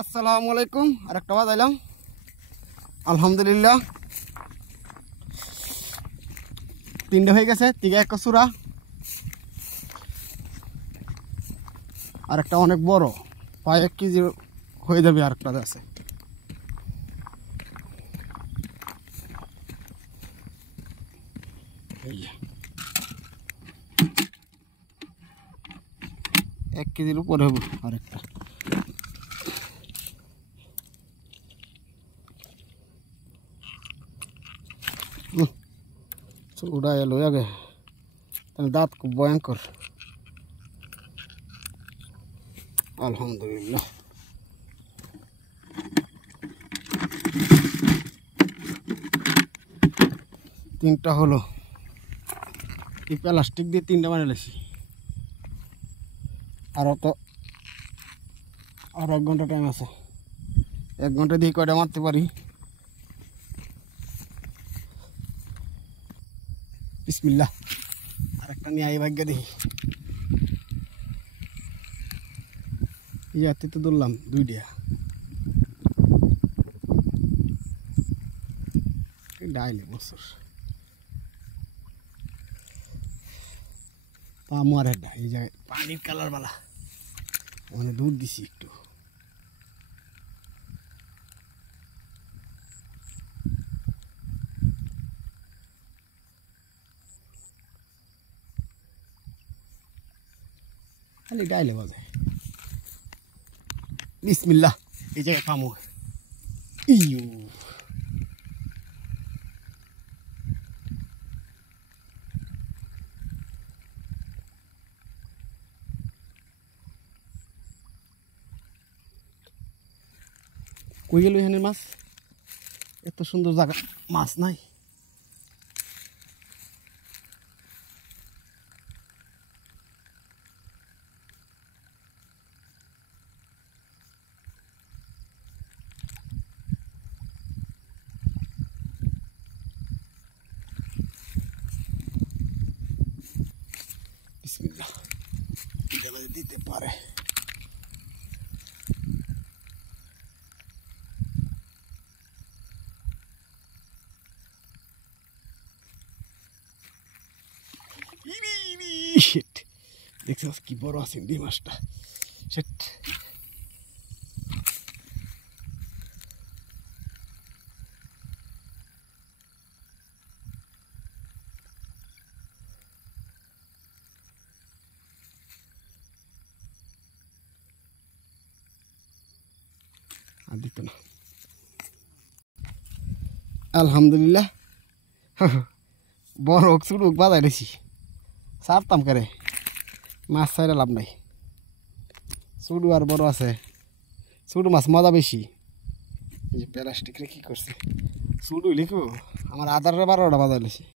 আসসালামু আলাইকুম। আরেকটা বাজাইলাম আলহামদুলিল্লাহ। তিনটে হয়ে গেছে, তিগে এক কচুরা, আরেকটা অনেক বড়, প্রায় 1 কেজি হয়ে যাবে। আরেকটা আছে, এই 1 কেজির উপরে হবে আরেকটা। উড়া এলো আগে, দাঁত খুব ভয়ঙ্কর। আলহামদুলিল্লাহ। তিনটা হলো, এই প্লাস্টিক দিয়ে 3টা বানিয়েছি। আরও 1 ঘন্টা টাইম আছে। 1 ঘন্টা দিয়ে কয়টা মারতে পারি। বিসমিল্লাহ। আরেকটা নিয়ে আই ভাগ্য দেখি। ইয়াতে তো ধরলাম 2টা। ডাইলে বছর আমার হেডা এই জায়গায় পানির কালার বালা, মানে দুধ দিছি একটু। খালি গাইলে বাজায়। বিসমিল্লাহ। এই জায়গায় পামো। ইউ কই গেল এখানে মাছ? এত সুন্দর জায়গা, মাছ নাই। বিসমিল্লাহ। দিতে পারে। দেখছিস কি বড় আছে এই মাছটা। সেট আর দিত না। আলহামদুলিল্লাহ। বড় হোক ছোট হোক বাজাই দিছি, সারতাম করে। মাছ ছাইরা লাভ নাই। ছোট আর বড় আছে, ছোট মাছ মজা বেশি। এই যে প্লাস্টিক রে কি করছে, ছোট হইলে কি আমার আদারে 12টা বাজাই লেছি।